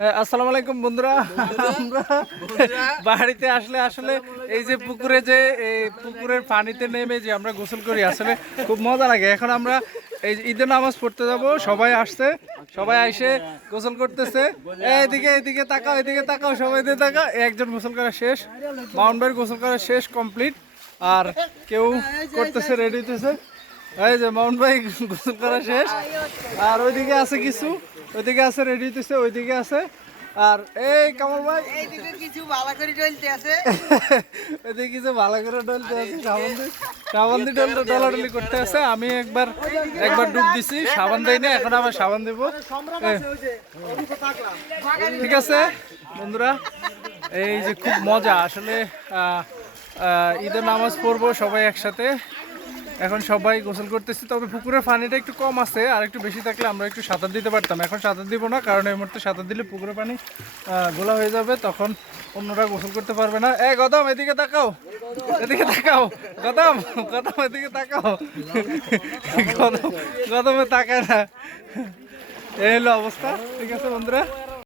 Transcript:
আসসালামু আলাইকুম বন্ধুরা। আমরা বাড়িতে আসলে আসলে এই যে পুকুরে যে এই পুকুরের পানিতে নেমে যে আমরা গোসল করি আসলে খুব মজা লাগে। এখন আমরা এই ঈদের নামাজ পড়তে যাব, সবাই আসছে, সবাই এসে গোসল করতেছে। এদিকে এদিকে তাকাও, এদিকে তাকাও, সবাই দিকে তাকাও। একজন গোসল করা শেষ, মাউন্ট ভাইয়ের গোসল করা শেষ, কমপ্লিট। আর কেউ করতেছে, রেডি হইতেছে। এই যে মাউন্ট ভাই গোসল করা শেষ, আর ওইদিকে আছে কিছু, ওইদিকে আছে রেডি হইতেছে, ওইদিকে আছে। আর এই কামাল ভাই এইদিকে কিছু ভালো করে ডলতে আছে, ওইদিকে কিছু ভালো করে ডলতে আছে, সাবান দিয়ে ডলাডলি করতে আছে। আমি একবার ডুব দিছি, সাবান দেই না, এখন আবার সাবান দেব। ঠিক আছে বন্ধুরা, এই যে খুব মজা আসলে। ঈদের নামাজ পড়বো সবাই একসাথে। এখন সবাই গোসল করতেছি, তবে পুকুরের পানিটা একটু কম আছে, আর একটু বেশি থাকলে আমরা একটু সাঁতার দিতে পারতাম। এখন সাঁতার দিব না, কারণ এই মুহূর্তে সাঁতার দিলে পুকুরের পানি গোলা হয়ে যাবে, তখন অন্যরা গোসল করতে পারবে না। গদম এদিকে তাকাও, এদিকে তাকাও, গদম গদম এদিকে তাকাও, গদমে তাকায় না। এই হলো অবস্থা। ঠিক আছে বন্ধুরা।